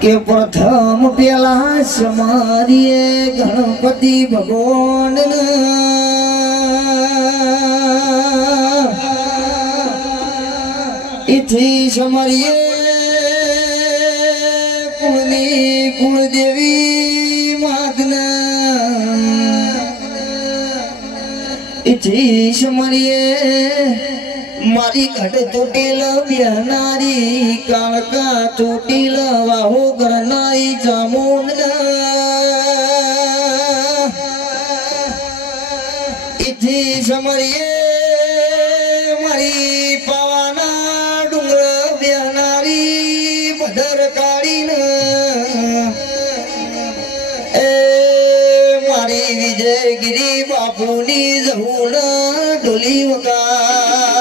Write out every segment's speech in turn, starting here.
કે પ્રથમ પેલા સમારીએ ગણપતિ ભગવાન ઇથી સમારીએ કુળની કુળદેવી. ઇથી મરીએ મારી ઘટ તૂટેલ બેહનારી, કાળકા તૂટેલ વાહો ગરનાઈ ચામુંડ. ઇથી મરીએ મારી પાવાના ડુંગર બેહનારી, પધર કાઢીને વિજયગીરી બાપુની જહુણ ડોલી વગાડજે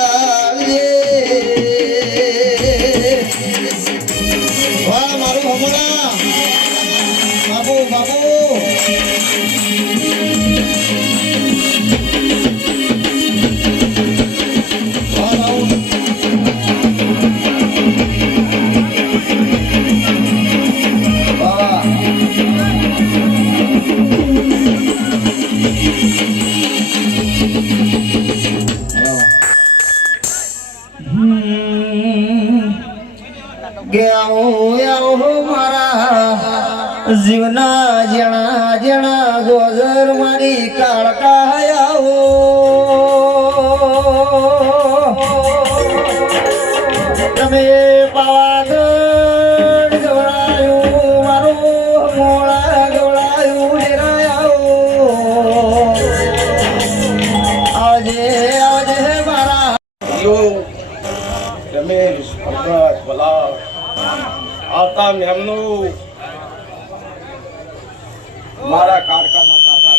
કે આવો આવો મારા જીવના જણા જણા મારી કાળકા આવો તમે પાવાગઢ ગવડાયું મારું મોળા ગવડાયું ડેરા આવો આવજે આવજે મારા યો રમેશ ભલા આવતા મેમનું મારા કારખાના દાદા